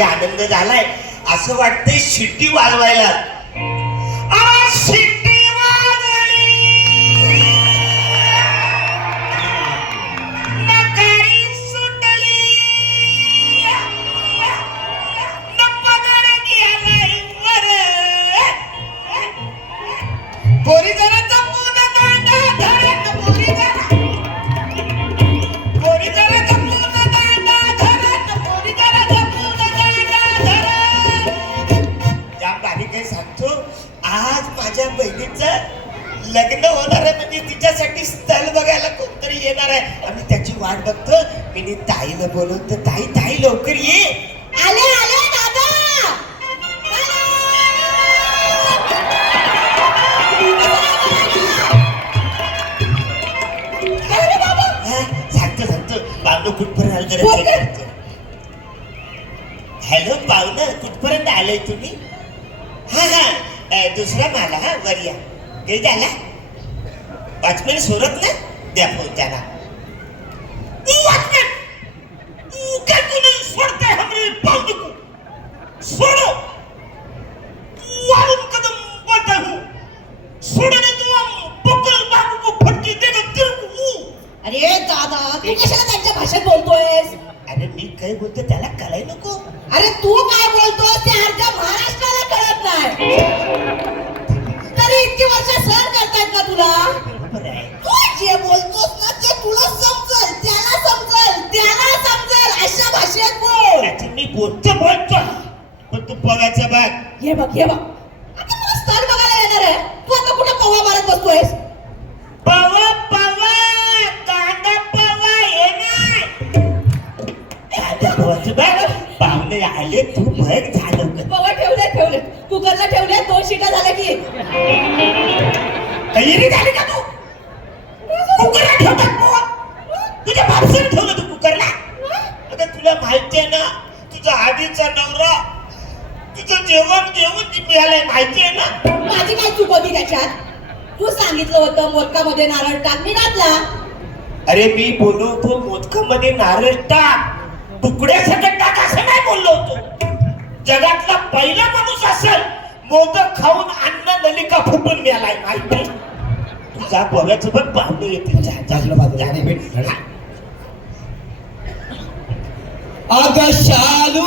आनंद झालाय. असं वाटतंय शिट्टी वाजवायला. शिट्टी पोरी जरा वाट बघतो मी नी ताईला बोलवतो ताई ताई लवकर ये. आले आले दादा. अरे बाबा सांगतो सांगतो. पाहुणं कुठपर्यंत आलं जरा. हॅलो पाहुणं कुठपर्यंत आलंय तुम्ही? हा हा दुसरा माला हा वर या ते झाला वॉचमॅन सोडत ना? द्या फोन त्याला वॉचमॅन बघायचं बघ. हे बघ हे बघ. आता मला स्थळ बघायला येणार आहे. तू आता कुठे पवा मारत बसतोयस? पवा पवा. कांदा पवा हे नाही. कांदा पवाचं बघ. पाहुणे आले तू बघ झालं? पवा ठेवले ठेवले. कुकरला ठेवले दोन शिटा झाल्या की. तयारी झाली का तू? कुकरला ठेवतात पवा. तुझ्या बापसाने ठेवलं तू कुकरला? अगं तुला माहिती आहे ना तुझा आधीचा नवरा तुझं जेवण जेवण मिळालंय माहिती आहे ना? माझी काय चूक होती त्याच्यात? तू सांगितलं होतं मोदकामध्ये नारळ टाक. मी घातला. अरे मी बोलवतो मोदकामध्ये नारळ टाक. तुकड्यासकट टाक असं नाही बोललो होतो. जगातला पहिला माणूस असेल मोदक खाऊन अन्न नलिका फुटून मिळालाय माहिती आहे? तुझा बघायचं बघ पाहुणे येतील. जा, जा, जा, जा, भेट. अग शालू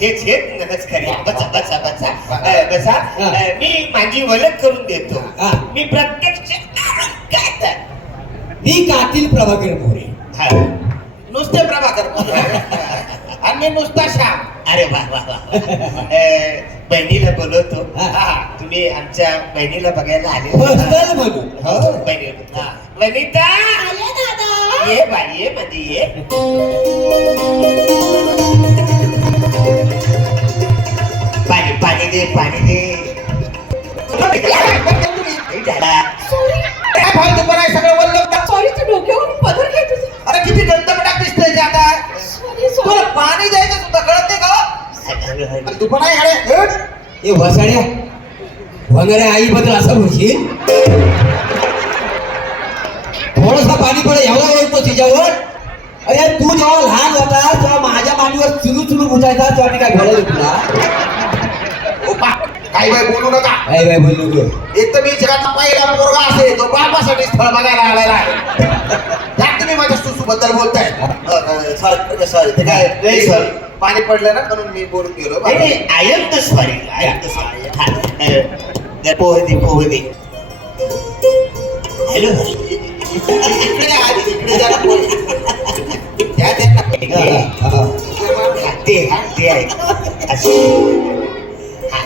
हाच हेच हेच नमस्कार या. बसा बसा बसा. बसा. मी माझी ओळख करून देतो. हा. मी प्रत्यक्ष मी कातील प्रभाकर मोरे. हा. नुसते प्रभाकर आणि मी नुसता श्याम. अरे वा वा वा. अ, बहिणीला बोलवतो. तुम्ही आमच्या बहिणीला बघायला आले. म्हणून. हो बहिणी हा. वनिता! आले दादा. ये बाई ये मध्ये ये. दे पाणी दे. काय फालतू पण आहे सगळं वल्ल सॉरी तू डोक्यावरून पदर अरे किती गंतपटाक दिसतंय ते आता. तुला पाणी द्यायचं सुद्धा कळत नाही का? तू पण आहे अरे हट. हे वसाड्या होणाऱ्या आईबद्दल असं म्हणशील? थोडसा पाणी पडे एवढा ओळखतो तिच्यावर. अरे तू जेव्हा लहान होता तेव्हा माझ्या मांडीवर चुलू चुलू बुजायचा तेव्हा मी काय बोलायचो तुला? काही बाई बोलू नका. काय काय बोललो तू एक तर मी जगातला पहिला पोरगा असेल तो बापासाठी स्थळ बघायला आलेला आहे. त्यात तुम्ही माझ्या सुसू बद्दल बोलताय सॉरी सॉरी ते काय? नाही, sorry. पाणी पडलं ना म्हणून मी बोलून गेलो. नाही, नाही, I am the sorry. I am the sorry. हा, अ, दे, पोहे दे पोहे दे हॅलो इकडे आधी इकडे जरा बोल. त्या. त्यांना ते ते आहे. असं.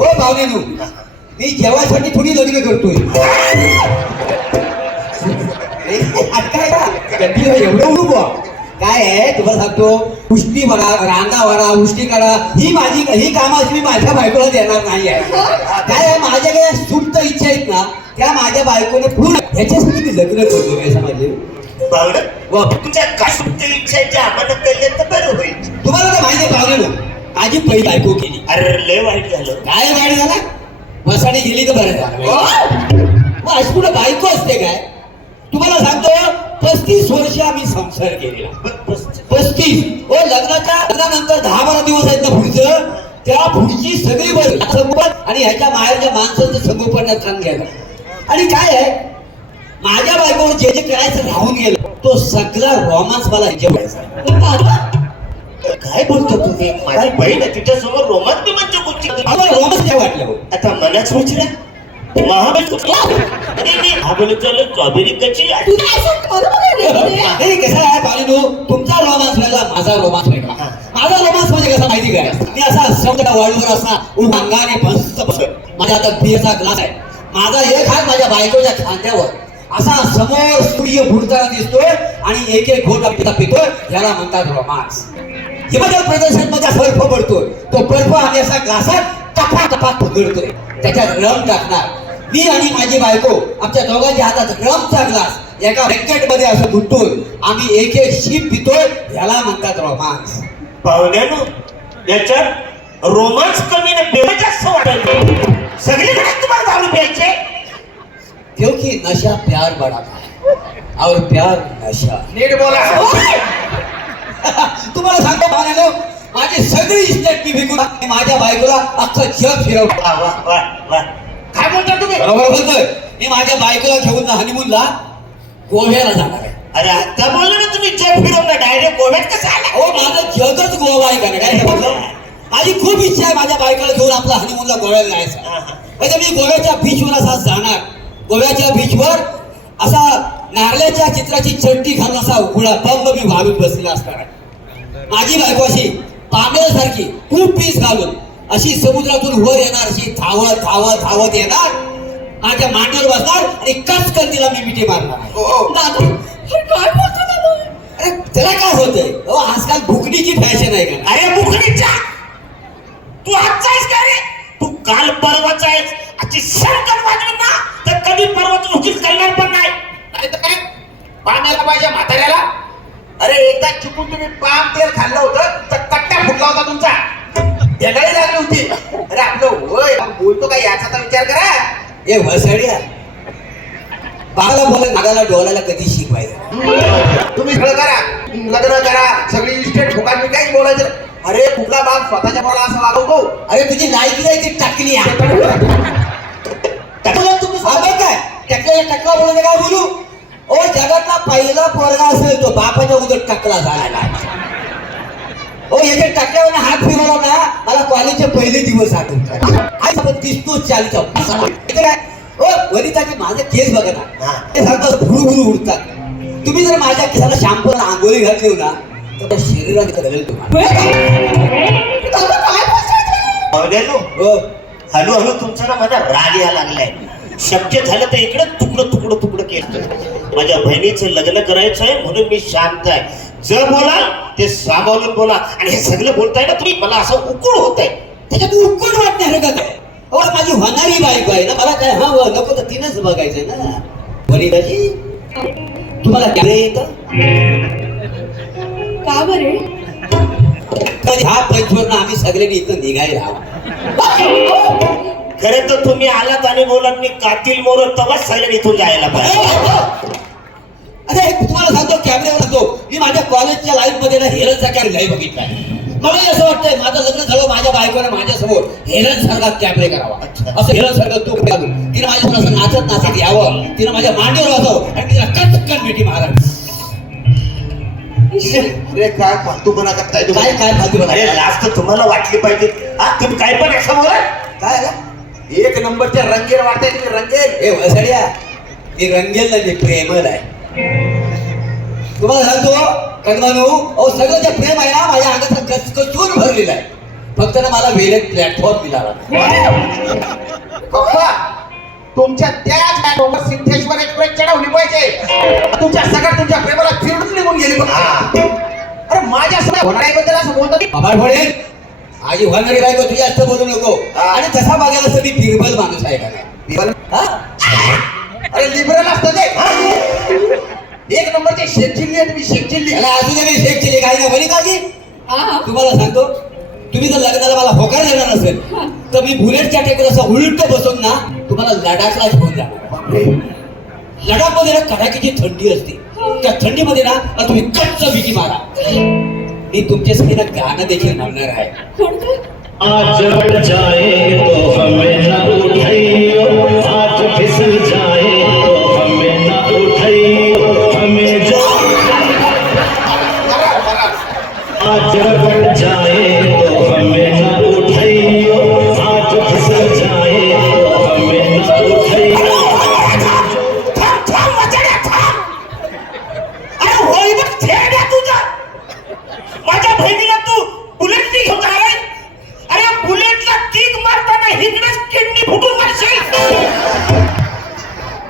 हो पाहुणे मी जेवायसाठी थोडी लग्न करतोय. काय एवढं? उडू बुवा. काय आहे तुम्हाला सांगतो उष्टी म्हणा रांगा म्हणा उष्टी करा ही माझी ही कामं मी माझ्या बायकोला देणार नाही आहे. काय आहे माझ्याकडे सुप्त इच्छा आहेत ना त्या माझ्या बायकोने पूर्ण ह्याच्यासाठी मी लग्न करतो काय बावडं वा. तुमच्या काय सुप्त इच्छा आहे त्या आम्हाला तर बरं होईल. तुम्हाला तर माहिती आहे माझी पहिली बायको केली. अरे लय वाईट झालं. काय वाईट झाला? वसाडी गेली तर बरं? झालं अशी कुठं बायको असते काय? तुम्हाला सांगतो पस्तीस वर्ष आम्ही संसार केलेला. पस्तीस. ओ लग्नाच्या लग्नानंतर दहा बारा दिवस आहेत ना पुढचं. त्या पुढची सगळी बस संगोपन आणि ह्याच्या माहेरच्या माणसाचं संगोपनात घ्यायला. आणि काय आहे? माझ्या बायकोवर जे जे करायचं राहून गेलं तो सगळा रोमांस मला जेवायचा काय बोलतो तुम्ही माझी बहीण आहे तिच्यासमोर रोमांच गोष्टी मला रोमांस काय वाटलं. हो? आता मलाच विचारा आहे. नाही कसं आहे पाणी तुमचा रोमांस वेगळा माझा रोमांस वेगळा. माझा रोमांस म्हणजे कसा माहिती काय मी असा समजा वाळूवर असा अंगाने मस्त बसत माझ्या आता बियरचा ग्लास आहे. माझा एक हात माझ्या बायकोच्या खांद्यावर. असा समोर सूर्य बुडताना दिसतोय आणि एक एक घोट पिता पितोय. याला म्हणतात रोमांस हिमाचल प्रदेशात असा बर्फ पडतोय. तो बर्फ आम्ही असा ग्लासात टपा टपा पकडतोय त्याच्यात रम टाकणार. मी आणि माझी बायको आमच्या दोघांच्या हातात रमचा ग्लास एका रॅकेटमध्ये असं गुंतून आम्ही एक एक शीप पितोय याला म्हणतात रोमांस. पाहुण्यानो याच्यात रोमांस कमी ना जास्त वाटायचं. सगळे तुम्हाला दारू प्यायचे क्योंकि नशा प्यार है और प्यार नशा. नीट बोला. तुम्हाला सांगतो पाण्यानो माझी सगळी इस्टेट मी विकून. माझ्या बायकोला अख्खं जग वा काय बोलता तुम्ही? बरोबर बोलतोय. मी माझ्या बायकोला घेऊन हनीमूनला गोव्याला जाणार आहे. अरे आता बोललो ना तुम्ही जग फिरवलं डायरेक्ट गोव्यात कसं आला? हो माझं जगच गोवा आहे का नाही? समजलं? माझी खूप इच्छा आहे माझ्या बायकोला घेऊन आपला हनीमूनला गोव्याला जायचं. हा, हा. म्हणजे मी गोव्याच्या बीचवर असा जाणार. गोव्याच्या बीचवर असा नारळाच्या चित्राची चट्टी घालून असा उघडा बंब मी घालून बसलेला असणार आहे माझी बायको अशी पांढऱ्यासारखी खूप पीस घालून अशी समुद्रातून वर येणार अशी धावत धावत धावत येणार माझ्या मांडीवर बसणार आणि कच कर तिला मी मिठी मारणार. हो, हो. अरे त्याला काय होतंय? आजकाल भुकणीची फॅशन आहे का? अरे बुकणीच्या तू आजचा आहेस का रे? तू काल परवाचा आहेस. आजची संकट वाजवी ना तर कधी परवाच उचल करणार पण नाही नाही तर काय पाण्याला पाहिजे म्हाताऱ्याला? अरे एकदा चुकून तुम्ही पाम तेल खाल्लं होतं तर कट्टा फुटला होता तुमचा. देगाडी लागली होती. अरे आपलं होय बोलतो का याचा तर विचार करा. ए वसड्या बाळाला बोला नागाला डोळ्याला कधी शिकवायचं? तुम्ही सगळं करा. लग्न करा. सगळी इस्टेट फुकाट मी काहीच बोलायचं अरे कुठला बाप स्वतःच्या मला असं वागवतो? अरे तुझी लायकी नाही ती टाकली टाकलं तुम्ही सांगा काय? टाकलेला टक्का बोलायचं काय बोलू. ओ जगातला पहिला पोरगा असेल तो. बापाच्या उदर टाकला झाला ओ याच्या टाकल्यावर हात फिरवला ना मला कॉलेजचे पहिले दिवस आठवतात. दिसतो चालीचा ओ वनिताचे माझे केस बघा ना. हा. ते सांगतात भुरू भुरू उडतात. तुम्ही जर माझ्या केसाला शॅम्पू आंघोळी घातली हो ना तर त्या शरीरात तुम्हाला. पाहुण्यानो हो हळू हळू तुमचा ना मला राग यायला लागलाय. शक्य झालं तर इकडे तुकडं तुकडं तुकडं केलं. माझ्या बहिणीचं लग्न करायचं आहे म्हणून मी शांत आहे. जर बोलाल ते सामावून बोला. आणि हे सगळं बोलताय ना तुम्ही मला असं उकूळ होत आहे त्याच्यात उकड वाटणार का काय? अहो माझी होणारी बायको आहे ना मला काय हा नको तर तिनंच बघायचंय ना. वनिताजी तुम्हाला कॅमेरा येतं का? बरे? ह्या पंचवरनं आम्ही सगळ्यांनी इथं निघायला हवा. खरं तर तुम्ही आलात आणि बोलात मी कातील मोर तेव्हाच सगळ्यांनी इथून जायला पाहिजे. अरे तुम्हाला सांगतो कॅमेऱ्यावर सांगतो. मी माझ्या कॉलेजच्या लाईफमध्ये ना हेरनचा कॅमेरा नाही बघितलाय मला असं वाटतंय माझं लग्न झालं माझ्या बायकोने माझ्यासमोर हेरन सारखा कॅमेरे करावा. असं हेरन सारखं तू घालून? तिनं माझ्या असं नाचत नाचत यावं. तिनं माझ्या मांडीवर बसावं आणि तिला कटकन मिठी मारावी. अरे काय फालतूपणा करताय तुम्ही? काय काय फालतू अरे लास्ट तुम्हाला वाटली पाहिजे. हा तुम्ही काय पण असं बोला. काय? एक नंबरच्या रंगेर वाटताय तुम्ही रंगेर ए वसड्या मी रंगेल मी प्रेमल आहे. तुम्हाला सांगतो कदमानू अहो सगळं जे प्रेम आहे ना माझ्या अंगाचा कचकचून भरलेला आहे. फक्त ना मला वेळेत प्लॅटफॉर्म मिळाला पप्पा तुमच्या त्याच प्लॅटफॉर्मवर सिद्धेश्वर एक्सप्रेस चढवली पाहिजे तुमच्या सगळ्या तुमच्या प्रेमाला फिरून निघून गेली. अरे माझ्या सगळ्या होणाऱ्याबद्दल असं बोलतो माझी होणारी बायको तुझी जास्त बोलू नको. आणि तसा बघायला असं मी बिरबल माणूस आहे का नाही? हा? अरे लिबरल असतं ते? एक नंबरचे शेख चिल्ली तुम्ही शेख चिल्ली. मी शेख चिली काही काकी. हा, हा. तुम्हाला सांगतो तुम्ही जर लग्नाला मला होकार देणार नसेल तर मी बुलेटच्या टेकडे असं उलट बसून ना तुम्हाला लडाखला घेऊन बापरे. लडाखमध्ये ना कडाकीची थंडी असते. त्या थंडीमध्ये ना तुम्ही कच्च विकी मारा. मी तुमच्यासाठी ना गाणं देखील म्हणणार आहे? आज जाए तो हमें न उठाइयो आज फिसल जाए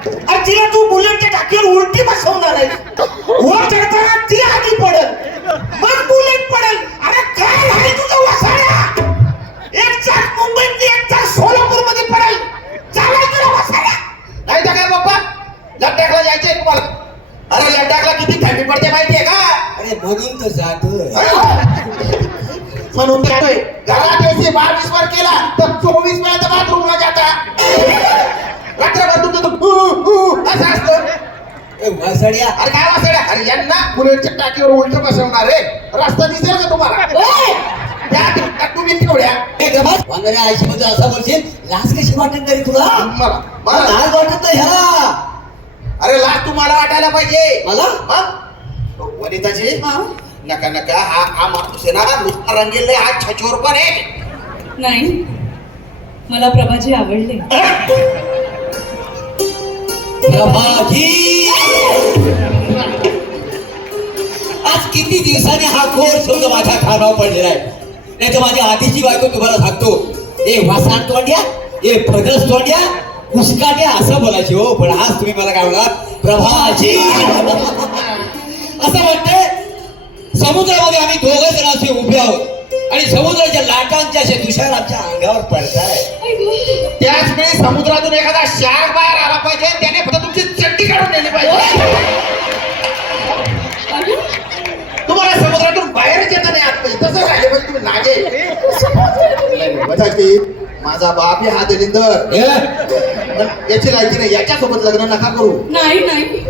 अरे तिला तू बुलेटच्या टाकीवर उलटी बसवणार आहे वर चढताना ती आधी पडल. मग बुलेट पडल. अरे काय आहे तुझं वसाड्या एक चाक मुंबईत एक चाक सोलापूरमध्ये पडेल. चालायचं ना वसाड्या नाही तर काय बाप्पा? लड्डाखला जायचंय तुम्हाला. अरे लड्डाखला किती थंडी पडते माहितीये का? अरे म्हणून तर जातोय. म्हणून काय घरात एसी बावीस वर केला तर चोवीस वेळा बाथरूमला जाता. रात्रभर तुमचं तो हु, हु असं असतं ए, वासड्या. अरे काय वाचड्या अरे यांना बुलेटच्या टाकीवर उलट बसवणार रे रस्ता दिसेल का तुम्हाला! त्या तुम्ही तेवढ्या आयुष्यामध्ये असं बोलशील? लाज कशी वाटत तरी तुला? मला मला मला लाज वाटत नाही ह्याला अरे लाज तुम्हाला वाटायला पाहिजे. मला? नका नका हा हा माणूस आहे ना नुसता रंगेल हा छचोर पण आहे. नाही. मला प्रभाजी आवडले. आज किती दिवसांनी हा घोर शब्द माझ्या खानावर पडलेला आहे. नाही तर माझ्या आधीची बायको तुम्हाला सांगतो. ए वासान तोंड्या ए फदस तोंड्या हुसकाट्या असं बोलायची हो. पण आज तुम्ही मला काय म्हणाल प्रभाजी. असं म्हणते समुद्रामध्ये आम्ही दोघं जण असे उभे आहोत. आणि समुद्राच्या लाटांच्या असे तुषार आमच्या अंगावर पडताय. त्याच वेळी समुद्रातून एखादा शार्क बाहेर आला पाहिजे त्याने फक्त तुमची चड्डी काढून नेली पाहिजे. तुम्हाला समुद्रातून बाहेरच येता नाही आत पाहिजे. तसं राहिले पाहिजे तुम्ही नागे. बघाची माझा बाप आहे हा दलिंदर ए, पण याची लायकी नाही. याच्यासोबत लग्न नका करू. नाही नाही.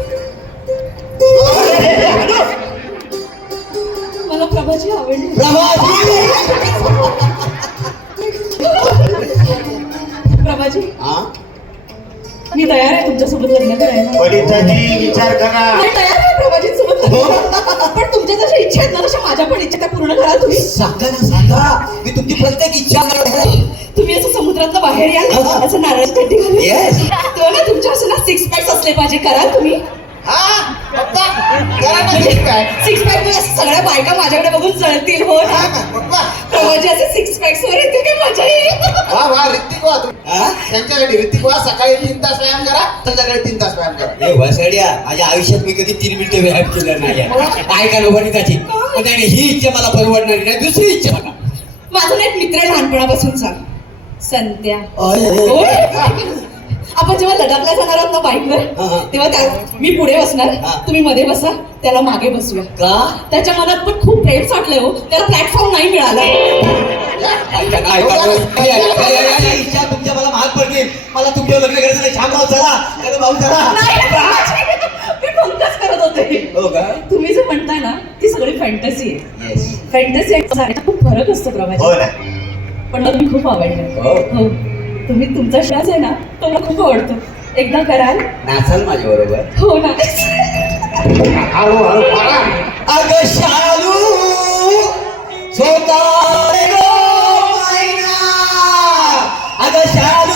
प्रभाजी हा? मी तयार आहे तुमच्यासोबत लग्न करायला. विचार करा. मी तयार आहे प्रभाजींसोबत लग्न करायला. पण तुमच्या जशा इच्छा आहेत ना तशा माझ्या पण इच्छा त्या पूर्ण करा तुम्ही. सांगा ना सांगा. मी तुमची प्रत्येक इच्छा करणार. तुम्ही असं समुद्रातनं बाहेर या हा. असं नारळ कड्डी घालून. Yes. तेव्हा ना तुमच्या असं ना सिक्स पॅक्स असले पाहिजे. कराल तुम्ही. हा? सिक्स पॅक सगळ्या बायका माझ्याकडे बघून जळतील हो हा ना, पप्पा. प्रभाजी असे सिक्स पॅक्स वर येतील काय मजा येईल वा वा ऋतिक वा तू हा? त्यांच्यासाठी ऋतिक वा सकाळी तीन तास व्यायाम करा संध्याकाळी तीन तास व्यायाम करा. ए वसड्या माझ्या आयुष्यात मी कधी तीन मिनिटं व्यायाम केलं नाही. आहे. ऐका ना वनिताची पण त्याने ही इच्छा मला परवडणारी नाही दुसरी इच्छा मला. माझा एक मित्र आहे लहानपणापासूनचा. संत्या. आपण जेव्हा लडाखला जाणार आहोत ना हा, हा. बाईकवर तेव्हा त्या मी पुढे बसणार. हा. तुम्ही मध्ये बसा त्याला मागे बसूया. का? त्याच्या मनात पण खूप प्रेम साठलंय हो. त्याला प्लॅटफॉर्म नाही मिळाला. इच्छा तुमच्या मला महाग पडतील. मला तुमच्यावर लग्न करायचं नाही. शामराव चला. अरे भाऊ चला. नाही, मी भंगच करत होते. हो का? तुम्ही जे म्हणताय ना ती सगळी फॅन्टसी आहे. फॅन्टसी खूप फरक असतो हो प्रभाजी ना. पण मला तुम्ही खूप आवडलं. हो. हो. तुम्ही तुमचा श्वास आहे ना तो मला खूप आवडतो एकदा कराल नाचाल माझ्या बरोबर हो ना हळू हळू अगं शालू स्वतः अगं शालू